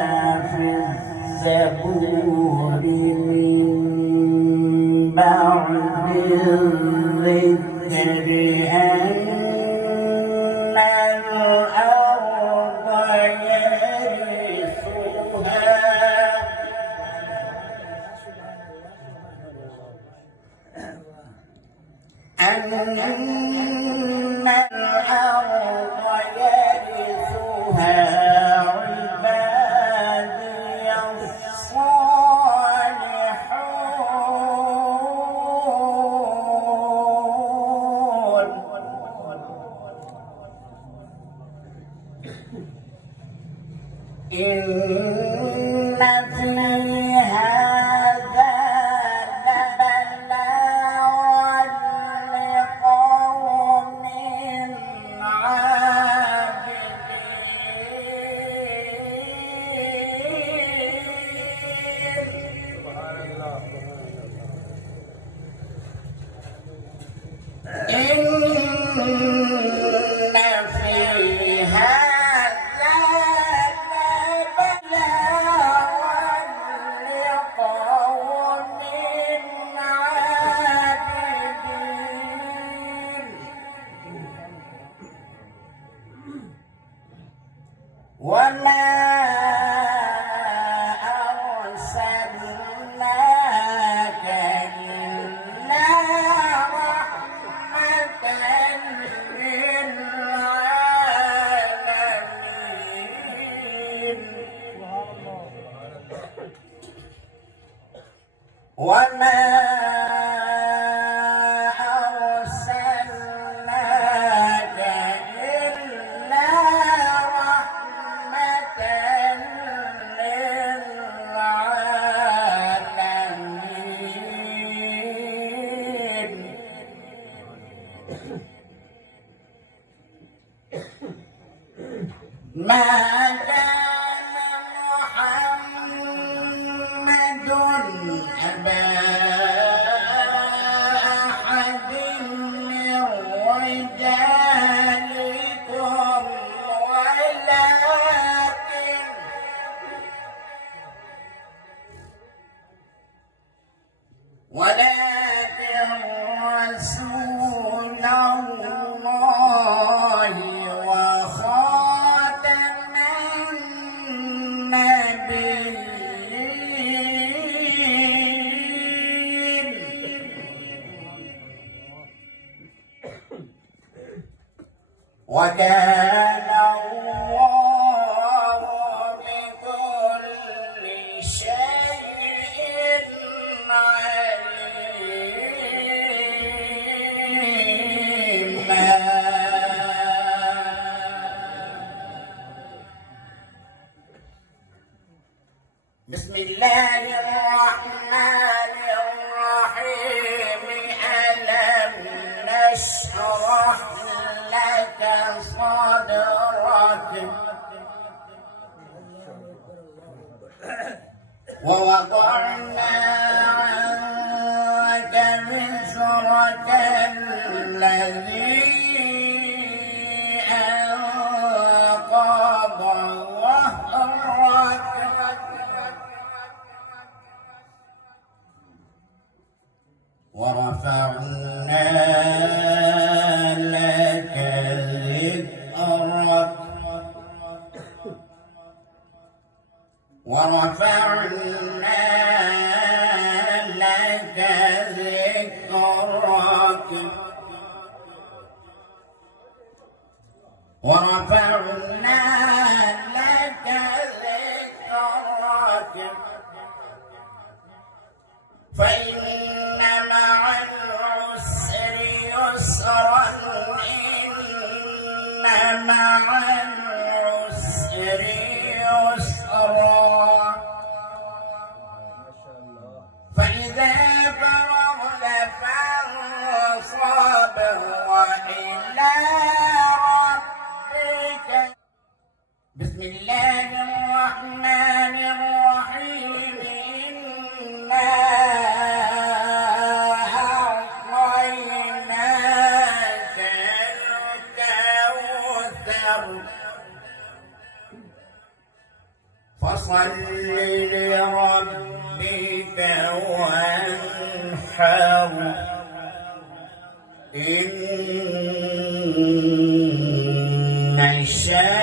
في الزبور من بعد الذكر أن الأرض يرثها إن في هذا لبلاغا لقوم عابدين. سبحان الله. إن في هذا وما أرسلناك إلا رحمة للعالمين. وما ما كان محمد أبا أحد من رجالكم ولكن رسول الله وخاتم النبيين. وكان الله بكل شيء عليما. بسم الله الرحمن الرحيم. ألم نشرح لك صدرك ووضعنا عنك وزرك الذي أنقض ظهرك ورفعنا لك ذكرك ورفعنا لك ذكرك ورفعنا لك ذكرك فإن مع العسر يسرا إن مع العسر يسرا فصل لربك وانحر إن شاء